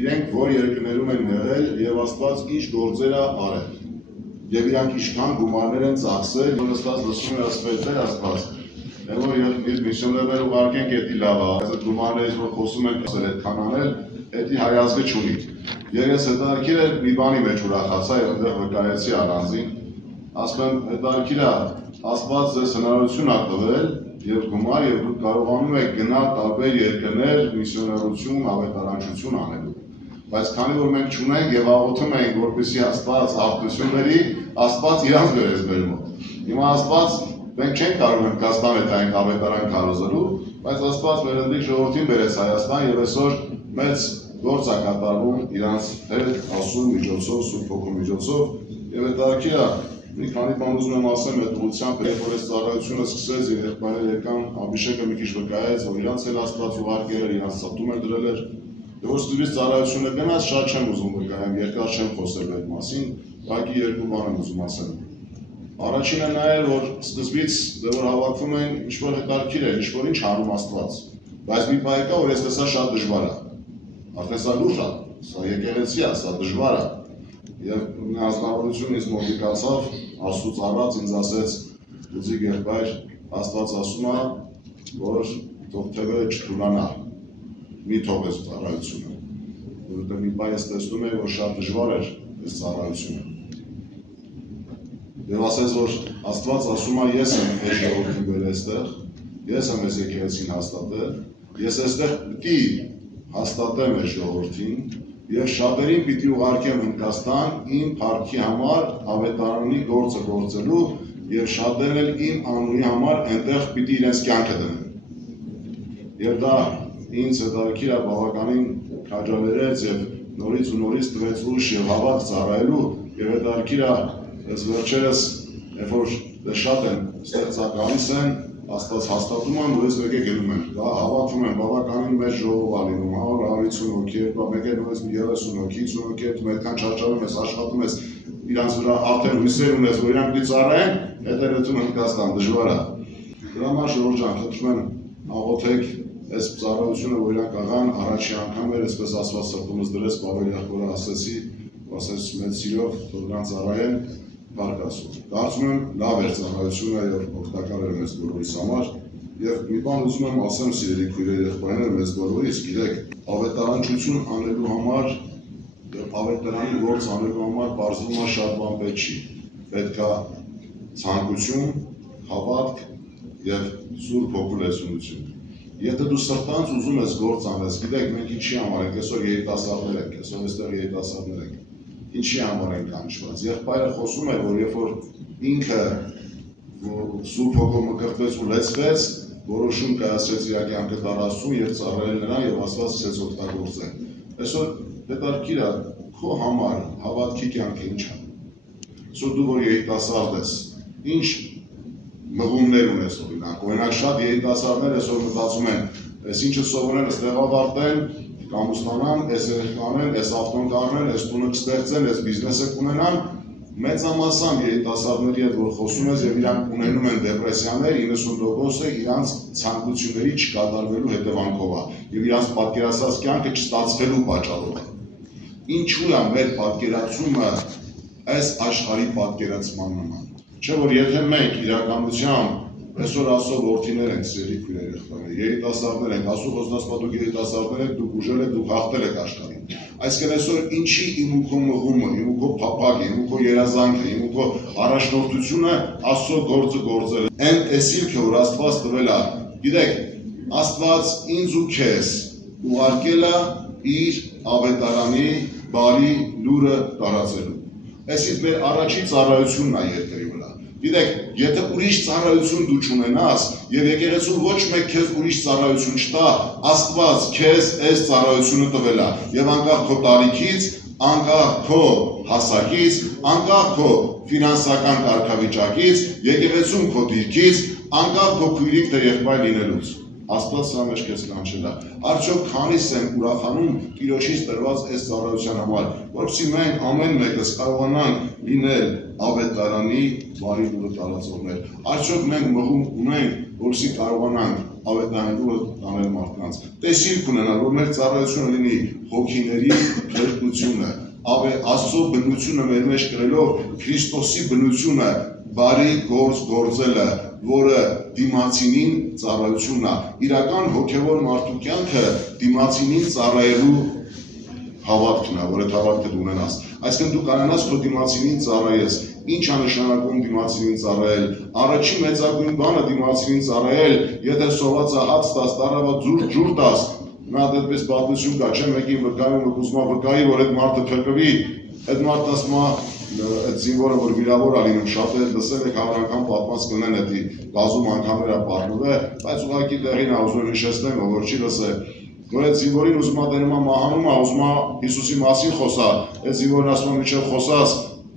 իրենք որ երկրներում են եղել եւ Աստված ինչ գործեր է արել։ Եվ իրանք ինչքան գումարներ են ծախսել, որ նստած լսում են ասպետներ Աստված։ Որ միսիոներներ ուղարկենք էդի լավ է, այդ գումարներից որ խոսում են այդքան անել, էդի հայազգը չունի։ Եվ ես հետարքիր է մի բանի մեջ ուրախացա եւ այնտեղ վկայեցի առանձին, ասում եմ հետարքիր է Աստված ձեզ հնարավորություն ա տվել եւ գումար եւ դուք կարողանում եք գնալ տարբեր երկրներ միսիոներություն, ավետարանչություն անելու։ Բայց քանի որ մենք չունենք եւ աղոթում ենք, որպեսզի Աստված աղբություն բերի, Աստված իրանց բերեց մեր մոտ։ Հիմա Աստված մենք չենք կարող Հնդկաստան հետ այն ավետարան քարոզելու, բայց Աստված մեր ընդդիկ ժողովրդին բերեց Հայաստան եւ այսօր մեծ գործ է կատարվում իրանց հետ Աստծո միջոցով, Սուրբ Հոգու միջոցով եւ հետարքի է մի քանի բան ուզում եմ ասեմ այդ ուղղությամբ, երբ որ այս ծառայությունը սկսեց եւ եղբայրները եկան, Աբիշեկը մի քիչ վկայեց, որ իրանց էլ Աստված ուղարկել էր, իրանց սատում էր դրել էր։ Եվ որ ստուդից ծառայությունը գնաց, շատ չեմ ուզում վկայեմ, երկար չեմ խոսել այդ մասին, ուղղակի երկու բան եմ ուզում ասել։ Առաջինը նա էր, որ սկզբից դեռ որ հավաքվում են, ինչ-որ հետարքիր է, ինչ-որ ինչ անում Աստված։ Բայց մի բան կա, որ ես տեսա շատ դժվար է։ Արդեն սա լուրջ է, սա եկեղեցի է, սա դժվար է։ Եվ մի ազնվորություն ինձ մոտիկացավ, Աստծուց առած ինձ ասեց, լուծիկ եղբայր, Աստված ասում է, որ թող թևերը չթուլանա, մի թողես ծառայությունը։ Որովհետև մի բան ես տեսնում եմ, որ շատ դժվար էր այս ծառայությունը։ Եվ ասեց, որ Աստված ասում է, ես եմ այս ժողովրդին բերել այստեղ, ես եմ այս եկեղեցին հաստատել, ես այստեղ պիտի հաստատեմ այս ժողովրդին եւ շատերին պիտի ուղարկեմ Հնդկաստան իմ փառքի համար ավետարանի գործը գործելու եւ շատերն էլ իմ անունի համար այնտեղ պիտի իրենց կյանքը դնեն։ Եվ դա ինձ հետարքիր է բավականին քաջալերեց եւ նորից ու նորից տվեց ուժ եւ հավատ ծառայելու եւ հետարքիր է այս վերջերս երբ որ շատ են ստեղծականից են Աստված հաստատում են ու ես մեկ է գնում են, դա հավատում են բավականին մեծ ժողով ալինում, 100-150 հոգի, մեկ է նույնպես 30 հոգի, 50 հոգի, դու այդքան չարչարում ես, աշխատում ես, իրանց վրա արդեն հույսեր ունես, որ իրանք պիտի ծառայեն, հետ է լեցում Հնդկաստան, դժվար է։ Դրա համար ժողովուրդ ջան, խնդրում եմ աղոթեք այս ծառայությունը, որ իրանք աղան առաջի անգամ էր, այսպես Աստված սրտումս դրեց, Պավել եղբորը ասեցի, ասեց մեծ սիրով, թող նրան ծառայեն Բարգասով։ Կարծում եմ լավ էր ծառայությունը եւ օգտակար էր մեզ բոլորիս համար եւ մի բան ուզում եմ ասեմ սիրելի քույրեր եղբայրներ մեզ բոլորիս, գիտեք, ավետարանչություն անելու համար եւ ավետարանի գործ անելու համար բարձվում է շատ բան պետք չի։ Պետք է ցանկություն, հավատք եւ Սուրբ Հոգու լեցունություն։ Եթե դու սրտանց ուզում ես գործ անես, գիտեք, մենք ինչի համար ենք, այսօր երիտասարդներ ենք, այսօր այստեղ երիտասարդներ ենք։ Ինչի համար ենք կանչված։ Եղբայրը խոսում է, որ երբ որ ինքը Սուրբ Հոգու մկրտվեց ու լեցվեց, որոշում կայացրեց իր կյանքը տարածում եւ ծառայել նրան եւ Աստված սկսեց օգտագործել։ Այսօր հետարքիր է քո համար հավատքի կյանքը ինչ է։ Այսօր դու որ երիտասարդ ես, ինչ մղումներ ունես օրինակ շատ երիտասարդներ այսօր մտածում են, այս ինչը սովորեն, այստեղ ավարտեն, կամուստանան, այս անեն, այս ավտոն կառնեն, այս տունը կստեղծեն, այս բիզնեսը կունենան, մեծամասամբ երիտասարդների հետ որ խոսում ես եւ իրանք ունենում են դեպրեսիաներ, 90%-ը իրանց ցանկությունների չկատարվելու հետևանքով է եւ իրանց պատկերացած կյանքը չստացվելու պատճառով է։ Ինչու է մեր պատկերացումը այս աշխարհի պատկերացման նման։ Չէ՞ որ եթե մենք իրականությամբ այսօր Աստծո որդիներ ենք, սիրելի քույրեր եղբայրներ, երիտասարդներ ենք, Աստծո խոստացած դուք երիտասարդներ եք, դուք ուժել եք, դուք հաղթել եք աշխարհին։ Այսինքն այսօր ինչի իմ ու քո մղումը, իմ ու քո փափագը, իմ ու քո երազանքը, իմ ու քո առաջնորդությունը Աստծո գործը գործել։ Այն տեսիլքը, որ Աստված տվել է, գիտեք, Աստված ինձ ու քեզ ուղարկել է իր ավետարանի բարի լուրը տարածելու։ Այսինքն մեր առաջի ծառայությունն է երկրի վրա։ Գիտեք, եթե ուրիշ ծառայություն դու չունենաս եւ եկեղեցու ոչ մեկ քեզ ուրիշ ծառայություն չտա, Աստված քեզ այս ծառայությունը տվել է եւ անկախ քո տարիքից, անկախ քո հասակից, անկախ քո ֆինանսական կարգավիճակից, եկեղեցում քո դիրքից, անկախ քո քույրիկ թե եղբայր լինելուց։ Աստված սա մեջ քեզ կանչել է։ Արդյոք քանիս են ուրախանում Տիրոջից տրված այս ծառայության համար, որովհետեւ մենք ամեն մեկս կարողանանք լինել ավետարանի բարի լուրը տարածողներ։ Արդյոք մենք մղում ունենք, որովհետեւ կարողանանք ավետարանելու տանել մարդկանց։ Տեսիլք ունենալ, որ մեր ծառայությունը լինի հոգիների փրկությունը, Աստծո բնությունը մեր մեջ կրելով Քրիստոսի բնությունը բարի գործ գործելը, որը դիմացինին ծառայությունն է։ Իրական հոգևոր մարդու կյանքը դիմացինին ծառայելու հավատքն է, որ այդ հավատքը դու ունենաս։ Այսինքն դու կարողանաս քո դիմացինին ծառայես։ Ինչ է նշանակում դիմացինին ծառայել։ Առաջին մեծագույն բանը դիմացինին ծառայել, եթե սովածը հաց տաս, տարավա ջուր տաս, նա դեպպես պատմություն կա, չէ՞ մեկին վկայում եք ուզում վկայի, որ այդ մարդը փրկվի, այդ մարդը ասում է այդ զինվորը որ վիրավոր է լինում, շատերը լսել եք հավանական պատմած կնեն էդի բազում անգամներ է պատմվել, բայց ուղղակի տեղին է ուզում հիշեցնեմ, որ չի լսել, որ այդ զինվորին ուզում է դերում է մահանում է, ուզում է Հիսուսի մասին խոսա, այդ զինվորն ասում է միջև խոսած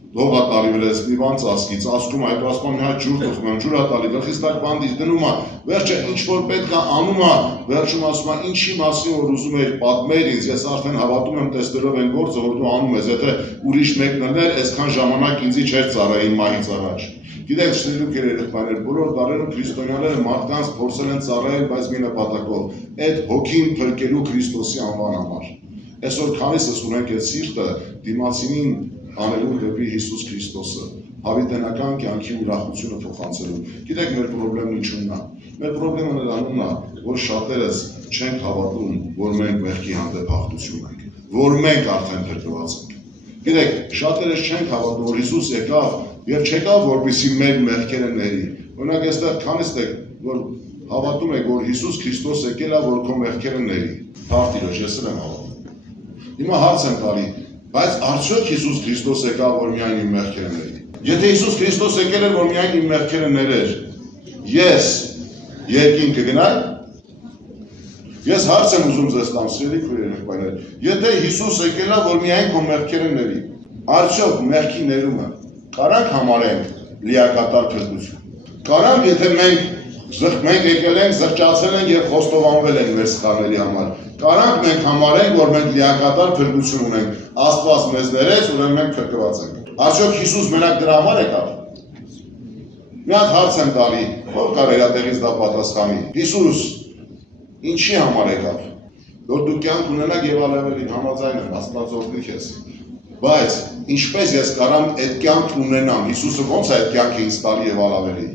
Դող է տալի վրես, մի բան ծասկի, ծասկում այդ ասում մի հատ ջուր թխում, ջուր է տալի, գլխից տակ բանդից դնում է, վերջը ինչ որ պետք է անում է, վերջում ասում է ինչի մասին որ ուզում էր պատմել ինձ, ես արդեն հավատում եմ տեսնելով այն գործը, որ դու անում ես, եթե ուրիշ մեկն էր, այսքան ժամանակ ինձի չէր ծառային մահից առաջ։ Գիտեք, շնորհիվ երեխաներ, բոլոր դարերում քրիստոնյաները մարդկանց փորձել են ծառայել, բայց մի նպատակով, այդ հոգին փրկելու Քրիստոսի անվան համար։ Այսօր քանիսս ունենք այդ սիրտը դիմացինին անելու դեպի Հիսուս Քրիստոսը, հավիտենական կյանքի ուրախությունը փոխանցելու։ Գիտեք, մեր խնդրեմն ինչու՞մն է։ Մեր խնդրեմը նրանումն է, որ շատերս չենք հավատում, որ մենք մեղքի հանդեպ հաղթություն ենք, որ մենք արդեն փրկված ենք։ Գիտեք, շատերս չենք հավատում, որ Հիսուս եկավ եւ չեկավ, որպեսզի մեր մեղքերը ների։ Օրինակ, այստեղ քանիստ եք, որ հավատում եք, որ Հիսուս Քրիստոս եկել է, որ քո մեղքերը ների։ Հարթիրոջ, ես եմ հավատում։ Հիմա հարց եմ տալի, բայց արդյոք Հիսուս Քրիստոս եկավ, որ միայն իմ մեղքերը ների։ Եթե Հիսուս Քրիստոս եկել էր, որ միայն իմ մեղքերը ներեր, ես երկին կգնայի։ Ես հարց եմ ուզում ձեզ տամ, սիրելի քույրեր, եթե Հիսուս եկել է, որ միայն քո մեղքերը ների, արդյոք մեղքի ներումը կարանք համարենք լիակատար փրկություն։ Կարանք, եթե մենք եկել ենք, զղջացել ենք եւ խոստովանվել ենք մեր սխալների համար։ Կարանք մենք համարենք, որ մենք լիակատար փրկություն ունենք, Աստված մեզ ներեց, ուրեմն մենք փրկված ենք։ Արդյոք Հիսուս մենակ դրա համար եկավ։ Մի հատ հարց եմ տալի, ով կարող է տեղից դա պատասխանի։ Հիսուս ինչի համար եկավ։ Որ դու կյանք ունենաք եւ ալավելին համաձայն եմ, Աստված օրհնի քեզ։ Բայց ինչպես ես կարամ այդ կյանքն ունենամ, Հիսուսը ո՞նց է այդ կյանքը ինձ տալի եւ ալավելի։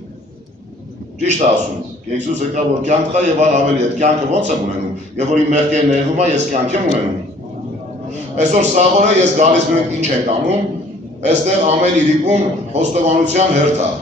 Ճիշտ է ասում։ Հիսուսը կա որ կյանք կա եւ ալավելի, այդ կյանքը ո՞նց եմ ունենում։ Եվ որ իմ մեղքերը ներվում է, ես կյանք եմ ունենում։ Այսօր սաղորը ես գալիս մենք ինչ ենք անում, այստեղ ամեն իրիկում խոստովանության հերթ է։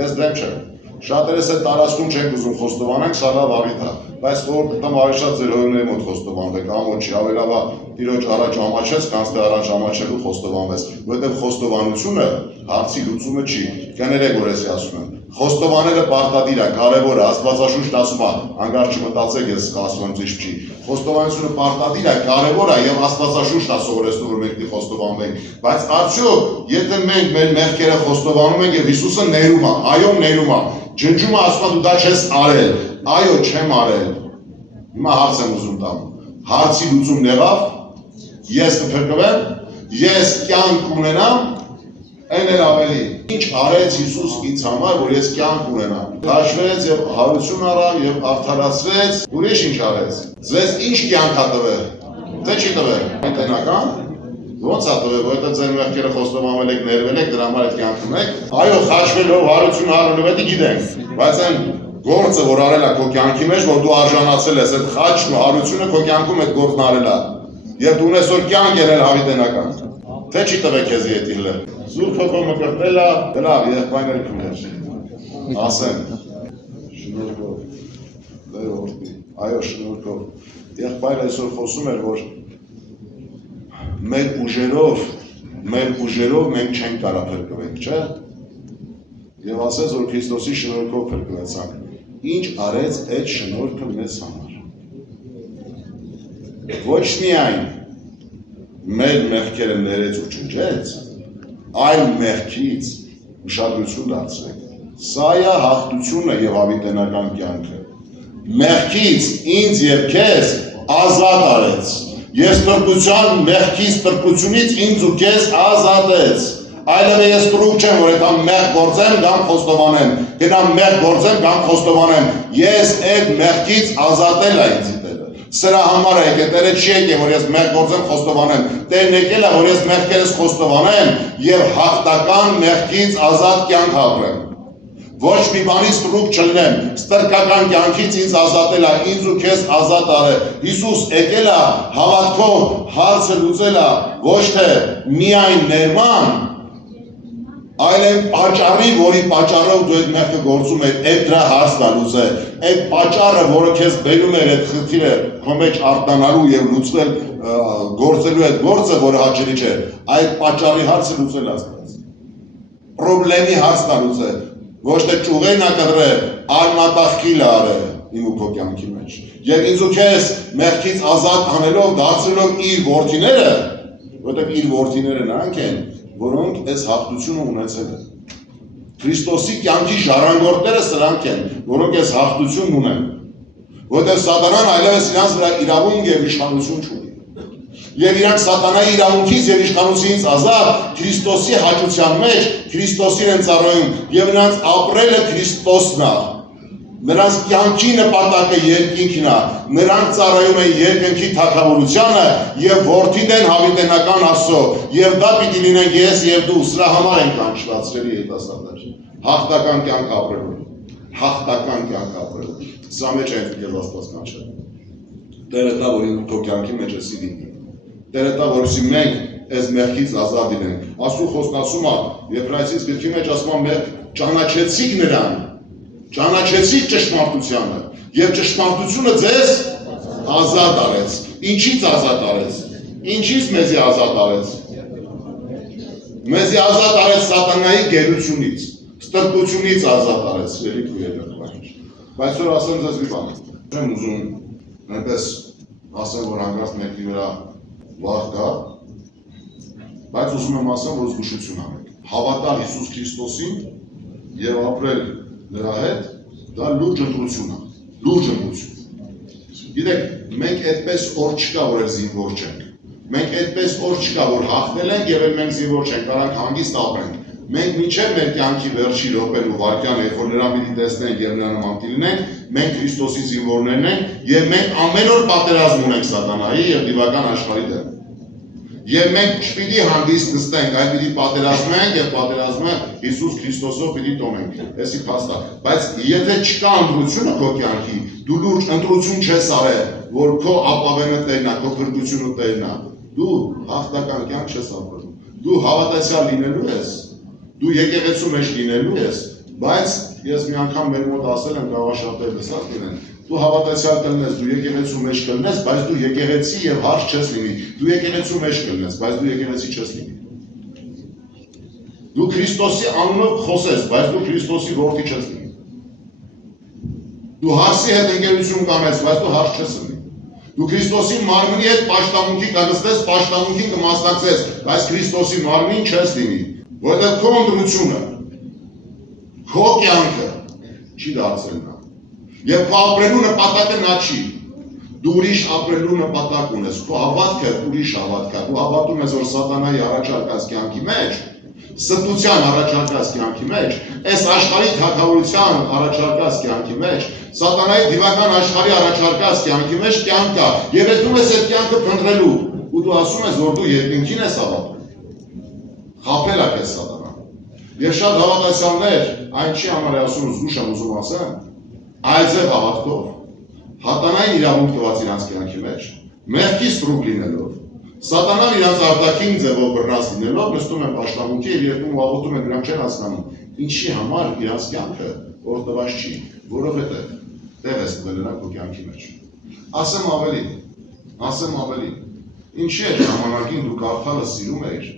Ես դեմ չեմ։ Շատերս այդ տարածքում չենք ուզում խոստովանենք, սա լավ առիթ է, բայց խորհուրդ տամ ավելի շատ ձեր հորիների մոտ խոստովանեք, ամոթ չի, ավելի լավ է Տիրոջ առաջ ամաչես, քան թե առաջ ամաչելու խոստովանվես, որովհետև խոստովանությունը հարցի լուծումը չի։ Կներեք, որ ես ասում եմ, խոստովանելը պարտադիր է, կարևոր է, Աստվածաշունչն ասում է, հանկարծ չմտածեք, ես ասում եմ ճիշտ չի։ Խոստովանությունը պարտադիր է, կարևոր է եւ Աստվածաշունչն է սովորեցնում, որ մենք դի խոստովանվենք, բայց արդյոք եթե մենք մեր մեղքերը խոստովանում ենք եւ Հիսուսը ներում է, այո ներում է, ջնջում է ասում է դու դա չես արել, այո չեմ արել։ Հիմա հարց եմ ուզում տամ։ Հարցի լուծումն եղավ, ես կփրկվեմ, ես կյանք ունենամ, այն էլ ավելի։ Ինչ արեց Հիսուս ինձ համար, որ ես կյանք ունենամ։ Քաշվեց եւ հարություն առավ եւ արդարացրեց, ուրիշ ինչ արեց։ Ձեզ ինչ կյանք ա տվել։ Թե չի տվել։ Հայտնական։ Ոնց ա տվել, որովհետեւ ձեր մեղքերը խոստովանվել եք, ներվել եք, դրա համար այդ կյանք ունեք։ Այո, քաշվելով հարություն առնելով դա գիտենք, բայց այն գործը, որ արել է քո կյանքի մեջ, որ դու արժանացել ես, այդ խաչն ու հարությունը քո կյանքում այդ գործն արել է։ Եվ դու ունես որ կյանք ելել հավիտենական։ Թե չի տվել քեզ եթե հլը։ Սուրբ հոգով մկրտել է, լավ, եղբայրներ քույրեր։ Ասեմ։ Շնորհքով։ Դե օրհնի։ Այո, շնորհքով։ Եղբայրը այսօր խոսում էր, որ մեր ուժերով մենք չենք կարող փրկվենք, չէ՞։ Եվ ասեց, որ Քրիստոսի շնորհքով փրկվեցանք։ Ինչ արեց այդ շնորհքը մեզ համար։ Ոչ միայն մեր մեղքերը ներեց ու ջնջեց, այլ մեղքից ուշադրություն դարձրեք։ Սա է հաղթությունը եւ հավիտենական կյանքը։ Մեղքից ինձ եւ քեզ ազատ արեց։ Ես տրկության, մեղքից տրկությունից ինձ ու քեզ ազատեց։ Այլևս ես դրուկ չեմ, որ եթե մեղ գործեմ, կամ խոստովանեմ, գնամ մեղ գործեմ, կամ խոստովանեմ, ես այդ մեղքից ազատել եմ ինձ Տերը։ Սրա համար է եկել, Տերը չի եկել, որ ես մեղ գործեմ, խոստովանեմ։ Տերն եկել է, որ ես մեղքերս խոստովանեմ եւ հաղթական մեղքից ազատ կյանք ապրեմ։ Ոչ մի բանից դրուկ չլինեմ, ստրկական կյանքից ինձ ազատել է, ինձ ու քեզ ազատ արել։ Հիսուս եկել է հավատքով հարցը լուծել է, ոչ թե միայն ներման, այլև պատճառի, որի պատճառով դու այդ մեղքը գործում ես, այդ դրա հարցն է լուծել։ Այդ պատճառը, որը քեզ բերում էր այդ խնդիրը քո մեջ արտանալու եւ լուծվել գործելու այդ գործը, որը հաճելի չէ, այդ պատճառի հարցը լուծել է Աստված։ Պրոբլեմի հարցն է լուծել։ Ոչ թե ճուղեն ա կդրել, արմատախիլ արել իմ ու քո կյանքի մեջ։ Եվ ինձ ու քեզ մեղքից ազատ անելով դարձնելով իր որդիները, որտեղ իր որդիները նրանք են, որոնք այս հաղթությունը ունեցել են։ Քրիստոսի կյանքի ժառանգորդները սրանք են, որոնք այս հաղթությունն ունեն։ Որտեղ սատանան այլևս իրանց վրա իրավունք եւ իշխանություն չունի։ Եվ իրանք սատանայի իրավունքից եւ իշխանությունից ազատ Քրիստոսի հաճության մեջ Քրիստոսին են ծառայում եւ նրանց ապրելը Քրիստոսն է։ Նրանց կյանքի նպատակը երկինքն է։ Նրանք ծառայում են երկնքի թագավորությանը եւ որդին են հավիտենական Աստծո եւ դա պիտի լինեն ես եւ դու։ Սրա համար են կանչվածրելի երիտասարդներ։ Հաղթական կյանք ապրելու։ Հաղթական կյանք ապրելու։ Սա մեջ է եկել Աստված կանչել։ Տերը դա որ ինքն քո կյանքի մեջ է սիրի։ Տերը դա որսի մենք այս մեղքից ազատ լինենք։ Աստծո խոսքն ասում է Եբրայեցիս գրքի մեջ ասում է ճանաչեցիք նրան, ճանաչեցիք ճշմարտությանը եւ ճշմարտությունը ձեզ ազատ արեց։ Ինչից ազատ արեց։ Ինչից մեզի ազատ արեց։ Մեզի ազատ արեց սատանայի գերությունից, ստրկությունից ազատ արեց, ելիք ու ելք։ Բայց որ ասեմ ձեզ մի բան, չեմ ուզում այնպես ասեմ, որ հանգարց մեկի վրա վաղ կա, բայց ուզում եմ ասեմ, որ զգուշություն անեք։ Հավատալ Հիսուս Քրիստոսին եւ ապրել նրա հետ, դա լուրջ ընտրություն է, լուրջ ընտրություն։ Գիտեք, մենք այդպես օր չկա, որ զինվոր չենք։ Մենք այդպես օր չկա, որ հաղթել ենք եւ մենք զինվոր չենք, կարանք հանգիստ ապրենք։ Մենք մինչև մեր կյանքի վերջի րոպեն ու վայրկյանը, երբ որ նրան պիտի տեսնենք եւ նրան նման լինենք, մենք Քրիստոսի զինվորներն ենք եւ մենք ամեն օր պատերազմ ունենք սատանայի եւ դիվական աշխարհի դեմ։ Եվ մենք չպիտի հանգիստ նստենք, այլ պիտի պատերազմենք եւ պատերազմը Հիսուս Քրիստոսով պիտի տոնենք։ Էսի փաստա։ Բայց եթե չկա ընտրությունը քո կյանքի, դու լուրջ ընտրություն չես արել, որ քո ապավենը տերնա, քո փրկությունը տերնա, դու հաղթական կյանք չես ապրում։ Դու հավատացյալ լինելու ես, դու եկեղեցու մեջ լինելու ես, բայց ես մի անգամ մեր մոտ ասել եմ, կարող շատերը լսած լինեն, դու հավատացյալ կլինես, դու եկեղեցու մեջ կլինես, բայց դու եկեղեցի եւ հարց չես լինի, դու եկեղեցու մեջ կլինես, բայց դու եկեղեցի չես լինի։ Դու Քրիստոսի անունով խոսես, բայց դու Քրիստոսի որդի չես լինի։ Դու հարցի հետ ընկերություն կանես, բայց դու հարց չես լինի։ Դու Քրիստոսի մարմնի հետ պաշտամունքի կնստես, պաշտամունքին կմասնակցես, բայց Քրիստոսի մարմնին չես լինի, որտեղ քո ընտրությունը, քո կյանքը չի դարձել նա։ Եվ քո ապրելու նպատակը նա չի։ Դու ուրիշ ապրելու նպատակ ունես, քո հավատքը ուրիշ հավատք է։ Դու հավատում ես, որ սատանայի առաջարկած կյանքի մեջ, ստության առաջարկած կյանքի մեջ, այս աշխարհի թագավորության առաջարկած կյանքի մեջ, սատանայի դիվական աշխարհի առաջարկած կյանքի մեջ կյանք կա։ Եվ դու ես այդ կյանքը փնտրելու, ու դու ասում ես, որ դու երկինքին ես հավատում։ Խաբել է քեզ սատանան։ Եվ շատ հավատացյալներ այն չի համար է ասում, զգուշ եմ ուզում ասեմ, այլձև հավատքով, հատանային իրավունք տված իրանց կյանքի մեջ, մեղքից ստրուկ լինելով, սատանան իրանց արտաքին ձևով բռնած լինելով, նստում են պաշտամունքի եւ երբում աղոթում են, նրանք չեն հասկանում, ինչի համար իրանց կյանքը օրհնված չի, որովհետեւ տեղ ես տվել նրանք քո կյանքի մեջ։ Ասեմ ավելի, ինչի է ժամանակին դու կարդալը սիրում ես,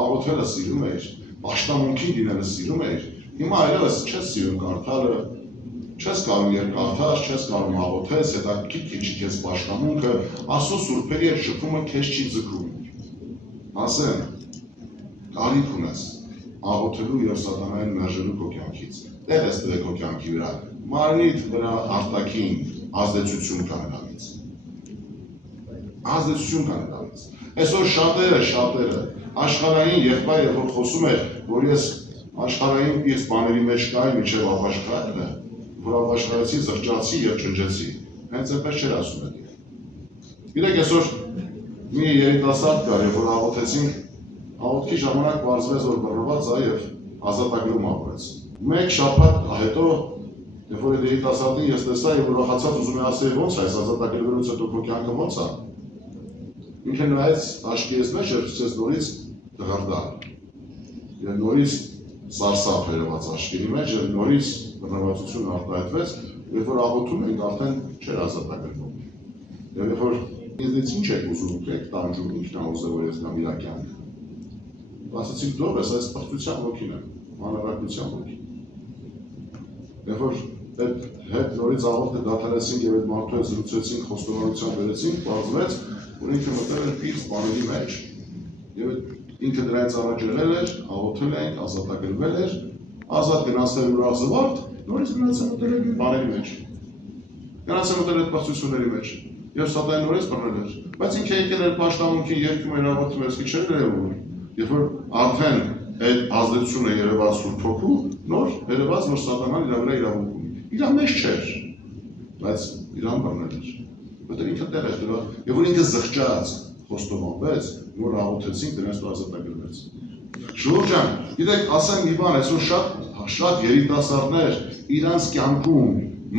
աղոթելը սիրում ես, պաշտամունքին դինելը սիրում ես, հիմա այլևս չես սիրում կարդալը, չես կարող երկարդալ, չես կարող աղոթես, հետաքրքիր քիչ քեզ պաշտամունքը, Աստծո սուրբերի հետ շփումը քեզ չի ձգում։ Ասեմ, կարիք ունես աղոթելու եւ սատանային մերժելու քո կյանքից։ Տեղ ես տվել քո կյանքի վրա, մարմնիդ վրա արտաքին ազդեցություն կա նրանից։ ազդեցություն կան դրանից։ Այսօր շատերը աշխարհային եղբայր, երբ որ խոսում է, որ ես աշխարհային իր բաների մեջ կայի միջև ապաշխարելը, որ ապաշխարեցի, զղջացի եւ ճնջեցի, հենց այդպես չէր ասում այդ։ Գիտեք, այսօր մի երիտասարդ կար, որ աղոթեցինք, աղոթքի ժամանակ պարզվեց, որ բռնված է եւ ազատագրում ապրեց։ Մեկ շաբաթ հետո, երբ որ երիտասարդին ես տեսա եւ ուրախացած ուզում եմ ասել ոնց է, այս ազատագրումից հետո քո կյանքը ոնց է։ Ինքը նայեց աչքիս մեջ եւ սկսեց նորից դղրդալ։ Եվ նորից սարսափ երևաց աչքերի մեջ եւ նորից բռնվածություն արտահայտվեց, երբ որ աղոթում ենք արդեն չէր ազատագրվում։ Եվ երբ որ ինձնից ինչ եք ուզում եք տանջում ինքնաուզը, որ ես կամ իր կյանքը։ Ասացիք դու ես այս պղծության ոգին եմ, մանրակրության ոգին։ Երբ որ այդ հետ նորից աղոթքը դադարեցինք եւ այդ մարդու հետ զրուցեցինք, խոստովանության վերեցինք, պարզվեց, որ ինքը մտել էր պիծ բաների մեջ եւ ինքը դրանից առաջ եղել էր, աղոթել ենք, ազատագրվել էր, ազատ գնացել ուրախ զվարթ, նորից գնացել մտել էր բաների մեջ։ Գնացել մտել այդ պղծությունների մեջ եւ սատանան նորից բռնել էր։ Բայց ինքը եկել էր պաշտամունքին երկում էր աղոթում էր, չէր երևում։ Երբ որ արդեն այդ ազդեցությունը երևաց Սուրբ Հոգու, նոր երևաց, որ սատանան իր վրա իրավունք ունի։ Իր մեջ չէր, բայց իրան բռնել էր։ Որտեղ ինքը տեղ էր դրա, եւ որ ինքը զղջաց, խոստովանվեց, նոր աղոթեցինք, դրանց ու ազատագրվեց։ Ժողովուրդ ջան, գիտեք, ասեմ մի բան, այսօր շատ երիտասարդներ իրանց կյանքում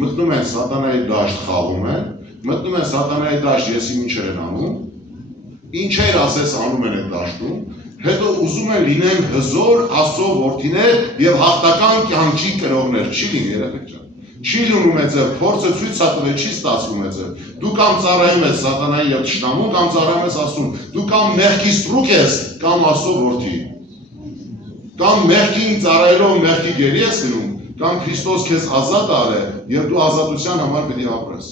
մտնում են սատանայի դաշտ խաղում են, մտնում են սատանայի դաշտ եսի ինչեր են անում, ինչեր ասես անում են այդ դաշտում, հետո ուզում են լինեն հզոր Աստծո որդիներ եւ հաղթական կյանքի կրողներ, չի լինի երեխեք ջան։ Չի լինում այդ ձև, փորձը ցույց տվել, չի ստացվում այդ ձև։ Դու կամ ծառայում ես սատանայի եւ ճշտամուն, կամ ծառայում ես Աստծուն։ Դու կամ մեղքի ստրուկ ես, կամ Աստծո որդի։ Կամ մեղքին ծառայելով մեղքի գերի ես գնում, կամ Քրիստոս քեզ ազատ արել եւ դու ազատության համար պետք է ապրես։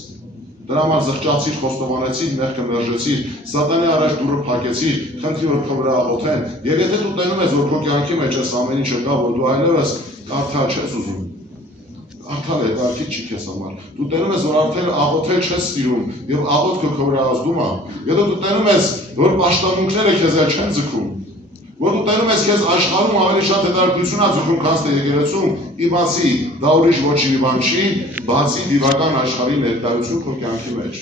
Դրա համար զղջացիր, խոստովանեցիր, մեղքը մերժեցիր, սատանայի առաջ դուռը փակեցիր, խնդրի որ քո վրա աղոթեն։ Եվ եթե դու տենում ես, որ քո կյանքի մեջ այս ամեն ինչը կա, որ դու այլևս կարդալ չես ուզում։ Արդար է, դարքի չի քեզ համար։ Դու տենում ես, որ արդեն աղոթել չես սիրում, եւ աղոթքը քո վրա ազդում է։ Եթե դու տենում ես, որ պաշտամունքները քեզ չեն ձգում, որ դու տենում ես քեզ աշխարհում ավելի շատ հետաքրքրություն է ձգում, քան թե եկեղեցում, իմացի, դա ուրիշ ոչինչ բան չի, բացի դիվական աշխարհի ներկայություն քո կյանքի մեջ,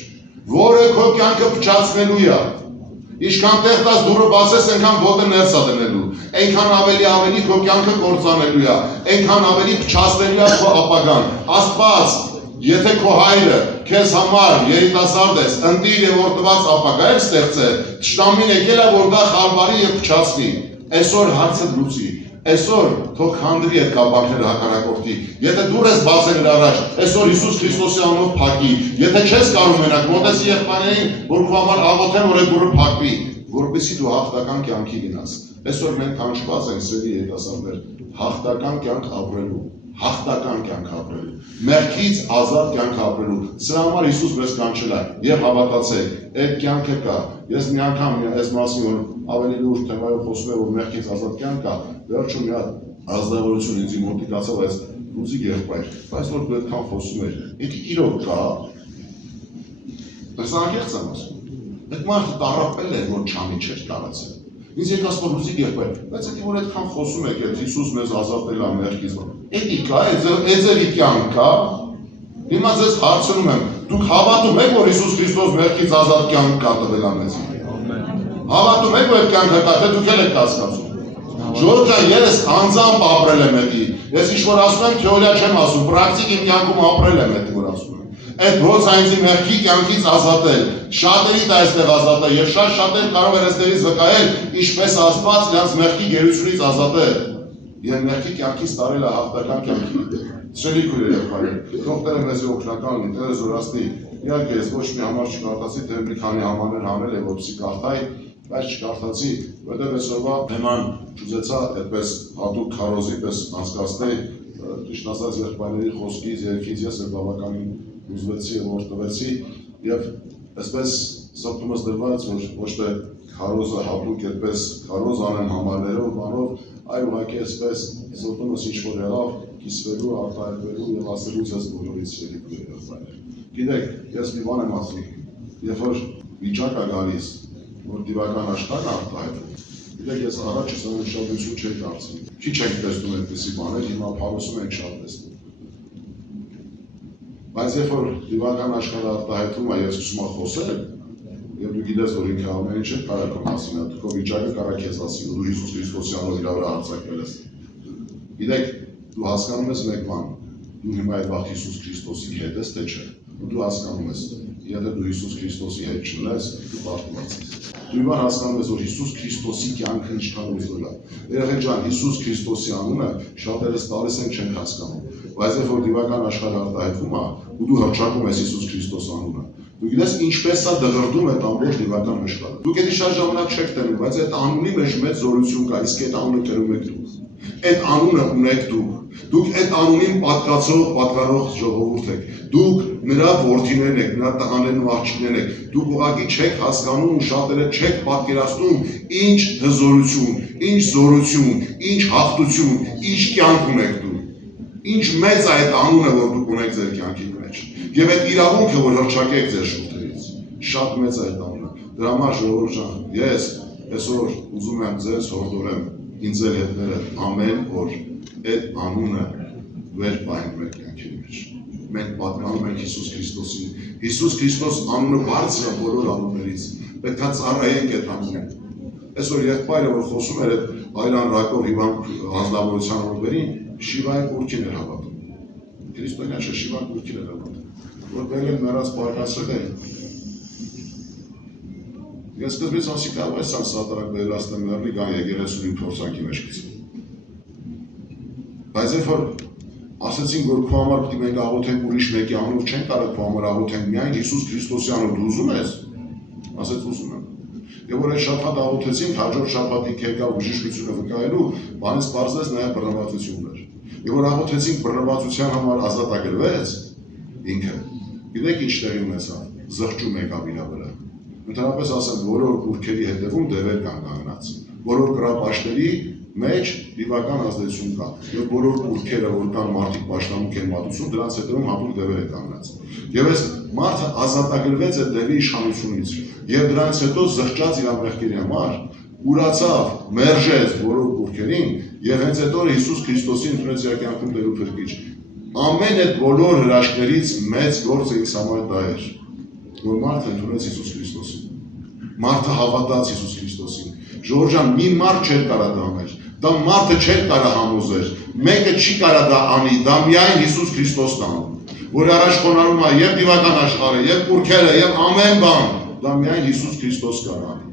որը քո կյանքը փչացնելու է։ Ինչքան տեղ տաս դուրը բացես, այնքան ոտը ներս է դնելու, այնքան ավելի քո կյանքը կործանելու է, այնքան ավելի փչացնելու է քո ապագան։ Աստված, եթե քո հայրը քեզ համար երիտասարդ ես, ընտիր եւ օրտված ապագա է ստեղծել, ճշտամին եկել է, որ դա խարբարի եւ փչացնի։ Այսօր հարցը լուծի, այսօր թող խանդրի այդ կապանքները հակառակորդի։ Եթե դուր ես բացել իր առաջ, այսօր Հիսուս Քրիստոսի անունով փակի։ Եթե չես կարող մենակ մոտես եղբայրներին, որ քո համար աղոթեն, որ այդ դուռը փակվի, որպեսզի դու հաղթական կյանքի գնաս։ Այսօր մենք կանչված ենք սերի երիտասարդներ հաղթական կյանք ապրելու, հաղթական կյանք ապրելու, մեղքից ազատ կյանք ապրելու։ Սրա համար Հիսուս մեզ կանչել է եւ հավատացեք, այդ կյանքը կա։ Ես մի անգամ այս մասին որ ավելի լուրջ թեմայով խոսում եմ, որ մեղքից ազատ կյանք կա, վերջում մի հատ ազնվորություն ինձ մոտիկացավ այս լուծիկ եղբայր, բայց որ դու այդքան խոսում ես, դա իրոք կա։ Ես անկեղծ եմ ասում։ Այդ մարդը տառապել է, որ չանի չէր կարացել։ Ինձ եկած որ լուծիկ եղբայր, բայց դա որ այդքան խոսում եք, այդ Հիսուս մեզ ազատել է մեղքից, դա կա, էձերի կյանք կա։ Հիմա ձեզ հարցնում եմ, դուք հավատում եք, որ Հիսուս Քրիստոս մեղքից ազատ կյանք կա տվել է մեզ։ Հավատում եք, որ այդ կյանքը կա, թե դուք եք հասկացում։ Ժողովուրդ ջան, ես անձամբ ապրել եմ էդի։ Ես ինչ-որ ասում եմ, թեորիա չեմ ասում, պրակտիկ իմ կյանքում ապրել եմ էդի, որ ասում եմ։ Այդ ոնց այնձի մեղքի կյանքից ազատել, շատերի դա այստեղ ազատել, եւ շատեր կարող են այստեղից վկայել, ինչպես Աստված իրանց մեղքի գերությունից ազատել։ Եվ մեղքի կյանքից տարել է հաղթական կյանքի։ Սրելի քույրեր եւ բարեր, թող Տերը մեզ օգնական լինի, Տերը զորացնի։ Իհարկե ես ոչ մի համար չկարդացի, թե մի քանի համարներ հանել եմ, որպեսզի կարդայի, բայց չկարդացի, որտեղ այսօրվա թեման ճուզեցա այդպես հատուկ քարոզի պես անցկացնել, ճիշտ ասած եղբայրների խոսքից, երգից ես բավականին հուզվեցի եւ օրհնվեցի եւ այսպես սրտումս դրված, որ ոչ թե քարոզը հատուկ այդպես քարոզ անեմ համարներով, բանով, այլ ուղղակի այսպես սրտումս ինչ-որ եղավ, կիսվելու, արտահայտվելու եւ ասելու ձեզ բոլորից ելիքներ եղբայրներ։ Գիտեք, ես մի բան եմ ասում, երբ որ վիճակ է գալիս, որ դիվական աշխարհն արտահայտվում։ Գիտեք, ես առաջ ուշադրություն չէի դարձնում։ Քիչ ենք տեսնում այդպիսի բաներ, հիմա փառոսում ենք շատ տեսնում։ Բայց երբ որ դիվական աշխարհը արտահայտվում է եւ սկսում է խոսել, եւ դու գիտես, որ ինքը ամեն ինչ կարող է ասել, դու վիճակը կարող ես ասել, դու Հիսուս Քրիստոսյանով իր վրա հարձակվել ես։ Գիտեք, դու հասկանում ես մեկ բան, դու հիմա այդ վաղ Հիսուս Քրիստոսի հետ ես, թե չէ։ Դու հասկանում ես, եթե դու Հիսուս Քրիստոսի հետ չլես, դու պարտված ես։ Դու հիմա հասկանում ես, որ Հիսուս Քրիստոսի կյանքը ինչքան ուզել է։ Երեխեք ջան, Հիսուս Քրիստոսի անունը շատերս տալիս են չեն հասկանում։ Բայց երբ որ դիվական աշխարհը արտահայտվում է, ու դու հռչակում ես Հիսուս Քրիստոս անունը, դու գիտես ինչպես է դղրդում այդ ամբողջ դիվական աշխարհը։ Դուք էդի շատ ժամանակ չեք տենում, բայց այդ անունի մեջ մեծ զորություն կա, իսկ այդ անունը կերում եք դուք։ Այդ անունը ունեք դուք։ Դուք այդ անունին պատկանող ժողովուրդ եք։ Դուք նրա որդիներն եք, նրա տղաներն ու աղջիկներն եք։ Դուք ուղղակի չեք հասկանում ու շատերը չեք պատկերացնում ինչ հզորություն, ինչ զորություն, ինչ հաղթություն, ինչ կյանք ունեք դուք։ Ինչ մեծ է այդ անունը, որ դուք ունեք ձեր կյանքի մեջ։ Եվ այդ իրավունքը, որ հռչակեք ձեր շուրթերից, շատ մեծ է այդ անունը։ Դրա համար ժողովուրդ ջան, ես այսօր ուզում եմ ձեզ հորդորեմ ինձ էլ հետները ամեն օր այդ անունը վեր պահենք մեր կյանքի մեջ։ Մենք պատկանում ենք Հիսուս Քրիստոսին։ Հիսուս Քրիստոս անունը բարձր է բոլոր անուններից։ Պետք է ծառայենք այդ անունին։ Այսօր եղբայրը, որ խոսում էր այդ Այլան Ռակով հիվանդ անձնավորության օրերին, Շիվայի կուրքին էր հավատում։ Քրիստոնյա չէ, Շիվա կուրքին էր հավատում։ Որ բերել մեռած պարկասել է։ Ես սկզբից ասի կարող ես սատարակ վերլաստեմ մեռնի կան եկեղեցու փորձանքի մեջ գցի։ Բայց երբ որ ասեցին, որ քո համար պետք է մենք աղոթենք ուրիշ մեկի անունով, չեն կարող քո համար աղոթենք միայն Հիսուս Քրիստոսի անունով, դու ուզում ես։ Ասեց ուզում եմ։ Եվ որ այդ շաբաթ աղոթեցինք, հաջորդ շաբաթին եկավ բժշկությունը վկայելու, բանից պարզեց նաև բռնվածություններ։ Եվ որ աղոթեցինք բռնվածության համար ազատագրվեց ինքը։ Գիտեք ինչ տեղի ունեցավ։ Զղջում եկավ իր վրա։ Ընդհանրապես ասեմ, բոլոր կուրքերի հետևում դևեր կան կանգնած։ Բոլոր կրապաշտերի մեջ դիվական ազդեցություն կա։ Եվ բոլոր կուրքերը, որ կան մարդիկ պաշտամունք են մատուցում, դրանց հետևում հատուկ դևեր է կանգնած։ Եվ այս մարդը ազատագրվեց այդ դևի իշխանությունից։ Եվ դրանից հետո զղջաց իր մեղքերի համար, ուրացավ, մերժեց բոլոր կուրքերին, եւ հենց հետո Հիսուս Քրիստոսին ընդունեց իր կյանքում Տեր ու Փրկիչ։ Ամեն այդ բոլոր հրաշքներից մեծ գործը ինձ համար դա էր, որ մարդը ընդունեց Հիսուս Քրիստոսին։ Մարդը հավատաց Հիսուս Քրիստոսին։ Ժողովուրդ ջան, մի մարդ չէր կարող դա անել։ Դա մարդը չէր կարող համոզել։ Մեկը չի կարող դա անի, դա միայն Հիսուս Քրիստոսն է անում, որ առաջ խոնարհում է եւ դիվական աշխարհը, եւ կուրքերը, եւ ամեն բան, դա միայն Հիսուս Քրիստոս կարող անի։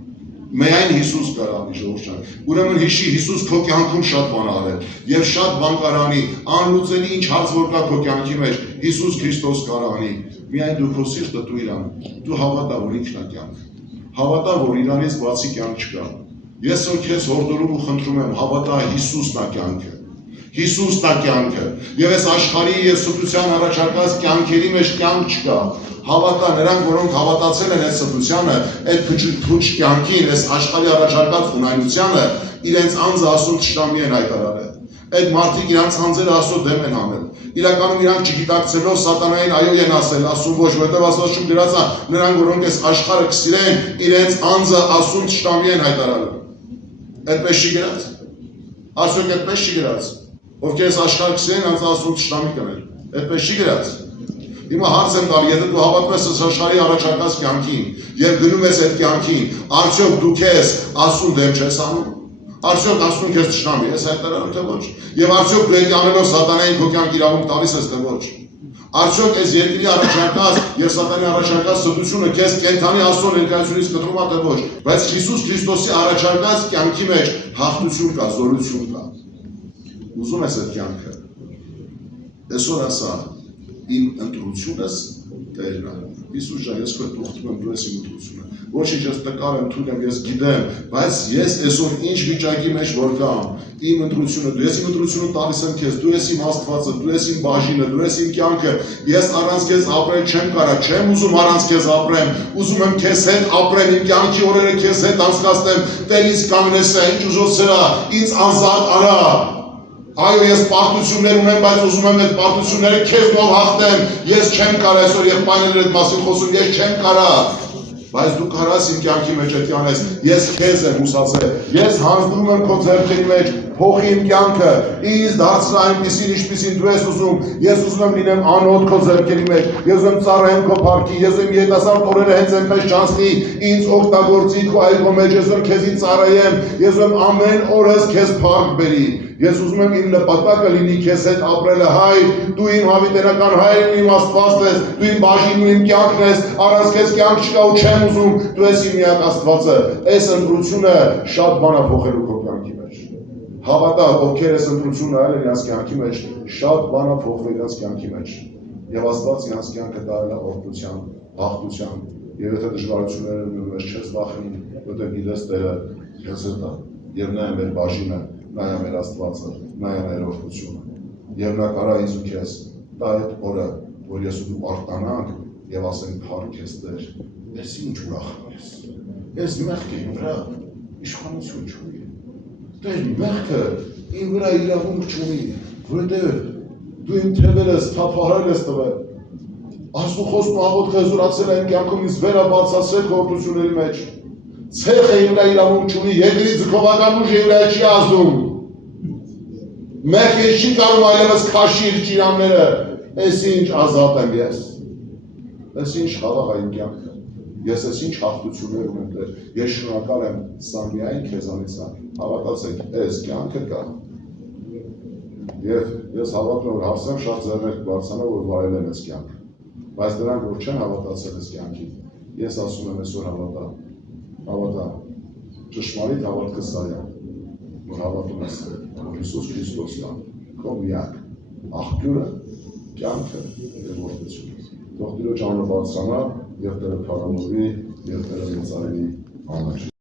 Միայն Հիսուս կարող անի, ժողովուրդ ջան։ Ուրեմն հիշի, Հիսուս քո կյանքում շատ բան արել, եւ շատ բան կարող անի, անլուծելի ինչ հարց որ կա քո կյանքի մեջ, Հիսուս Քրիստոս կարող անի։ Միայն դու քո սիրտը դու իրան, դու հավատա, որ ինքն է կյանք։ Հավատա, որ իրանից բացի կյանք չկա։ Ես որ քեզ հորդորում ու խնդրում եմ, հավատա Հիսուսն է կյանքը։ Հիսուսն է կյանքը։ Եվ այս աշխարհի եւ սուտության առաջարկած կյանքերի մեջ կյանք չկա։ Հավատա նրանք, որոնք հավատացել են այս սուտությանը, այդ փուչ կյանքին, այս աշխարհի առաջարկած ունայնությանը, իրենց անձը Աստծո թշնամի են հայտարարել։ Այդ մարդիկ իրանց անձերը Աստծո դեմ են անել։ Իրականում իրանք չգիտակցելով սատանային այո են ասել, ասում ոչ, որտեղ Աստված գրած է, նրանք, որոնք այս աշխարհը կսիրեն, իրենց անձը Աստծո թշնամի են հայտարարել։ Այդպես չի գրած։ Արդյոք այդպես չի գրած։ Ովքեր այս աշխարհը կսիրեն, անձ Աստծո թշնամի կներ։ Այդպես չի գրած։ Հիմա հարց եմ տալի, եթե դու հավատում ես այս աշխարհի առաջարկած կյանքին եւ գնում ես այդ կյանքին, արդյոք դու քեզ Աստծո դեմ չես անում։ Արդյոք Աստծուն քեզ թշնամի ես հայտարարում թե ոչ։ Եվ արդյոք դու այդ անելով սատանային քո կյանք իրավունք տալիս ես թե ոչ։ Արդյոք այս երկրի առաջարկած եւ սատանի առաջարկած սրտությունը քեզ կենթանի Աստծո ներկայությունից կտրում է թե ոչ։ Բայց Հիսուս Քրիստոսի առաջարկած կյանքի մեջ հաղթություն կա, զորություն կա։ Ուզում ես այդ կյանքը։ Այսօր ասա, իմ ընտրությունս Տերն է։ Հիսուս ջան, ես քո ուխտում եմ, դու ես իմ ընտրությունը։ Ոչինչ ես տկար եմ, թույլ եմ, ես գիտեմ, բայց ես այսօր ինչ վիճակի մեջ որ կամ, իմ ընտրությունը, դու ես իմ ընտրությունը տալիս եմ քեզ, դու ես իմ Աստվածը, դու ես իմ բաժինը, դու ես իմ կյանքը, ես առանց քեզ ապրել չեմ կարող, չեմ ուզում առանց քեզ ապրեմ, ուզում եմ քեզ հետ ապրեմ, իմ կյանքի օրերը քեզ հետ անցկացնեմ, Տեր ինձ կանգնեցա, ինչ ուզող սրա, ինձ ազատ արա։ Այո, ես պարտություններ ունեմ, բայց ուզում եմ այդ պարտությունները քեզնով հաղթեմ, ես չեմ կարող այսօր եղբայրները այդ մասին խոսում, ես չեմ կարող։ Բայց դու կարաս իմ կյանքի մեջ էդի անես, ես քեզ եմ ուսացել, ես հանձնում եմ քո ձեռքերի մեջ, փոխի իմ կյանքը, ինձ դարձրա այնպիսին, ինչպիսին դու ես ուզում, ես ուզում եմ լինեմ անոտ քո ձեռքերի մեջ, ես ուզում եմ ծառայեմ քո փառքի, ես ուզում եմ երիտասարդ օրերը հենց այնպես չանցնի, ինձ օգտագործի քո այգու մեջ, ես ուզում եմ քեզին ծառայեմ, ես ուզում եմ ամեն օրս քեզ փառք բերի, ես ուզում եմ իմ նպատակը լինի քեզ հետ ապրելը, Հայր, դու իմ հավիտենական Հայրն ու իմ Աստվածն ես, դու իմ բաժինն ու իմ կյանքն ես, առանց քեզ կյանք չկա ու չեմ ուզում, դու ես իմ միակ Աստվածը, այս ընտրությունը շատ բան է փոխելու քո կյանքի մեջ։ Հավատա, ովքեր այս ընտրությունը արել են իրենց կյանքի մեջ, շատ բան է փոխվել իրենց կյանքի մեջ։ Եվ Աստված իրենց կյանքը տարել է օրհնության, հաղթության, եւ եթե դժվարությունները ունես չես վախենի, որտեղ գիտես Տերը քեզ հետ է, եւ նա է մեր բաժինը, նա է մեր Աստվածը, նա է մեր օրհնությունը։ Եվ նա կարա ինձ ու քեզ տա այդ օրը, որ ես ու դու արտանանք եւ ասենք փառք ես Տեր, ես ինչ ուրախ ես։ Ես մեղքի իմ վրա իշխանություն չունի։ Տեր մեղքը իմ վրա իրավունք չունի, որովհետեւ դու իմ թևել ես, թափահարել ես տվել։ Աստծո խոսքն ու աղոթքը զորացել է իմ կյանքում ինձ վերաբացացրել գործությունների մեջ։ Ցեխը իմ վրա իրավունք չունի, երկրի ձգողական ուժը իմ վրա չի ազդում։ Մեղքը չի կարող այլևս քաշի իր ճիրանները, ես ինչ ազատ եմ ես, ես ինչ խաղաղ է իմ կյանքը, ես ես ինչ հաղթություններ ունեմ Տեր, ես շնորհակալ եմ սա միայն քեզանից է, հավատացեք, այս կյանքը կա, եւ ես հավատում եմ, որ հարցեմ շատ ձեռներ կբարձրանա, որ վայել են այս կյանքը, բայց դրանք որ չեն հավատացել այս կյանքին, ես ասում եմ այսօր հավատա, ճշմարիտ հավատքը սա է, որ հավատում ես, որ Հիսուս Քրիստոսն է, քո միակ աղբյուրը, կյանքը եւ օրհնությունը։ Թող Տիրոջ անունը բարձրանա եւ Տերը փառավորվի եւ Տերը մեծարի անունը։